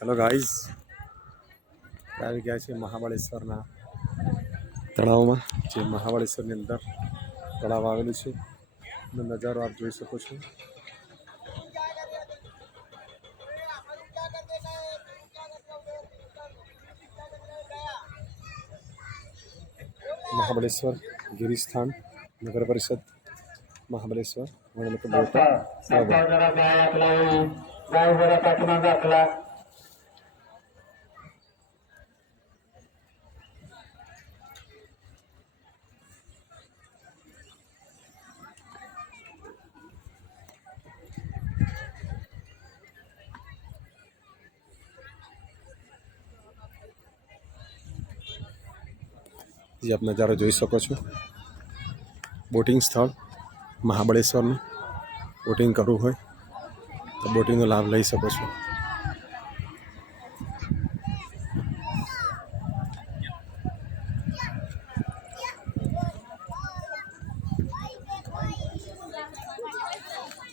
Hello guys guys गया महाबलेश्वर तला में जो महाबलेश्वर अंदर तला आएल नजारो आप जी सको महाबलेश्वर गिरिस्थान नगर परिषद महाबलेश्वर बोलता જે આપ નજારો જોઈ શકો છો. બોટિંગ સ્થળ, મહાબળેશ્વરનું બોટિંગ કરવું હોય તો બોટિંગનો લાભ લઈ શકો છો.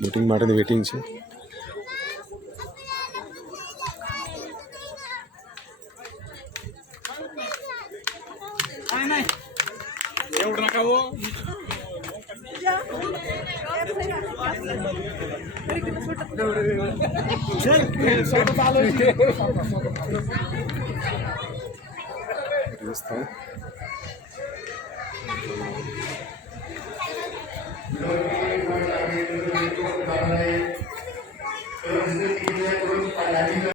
બોટિંગ માટેની વેટિંગ છે. né? Eu acabou. Já.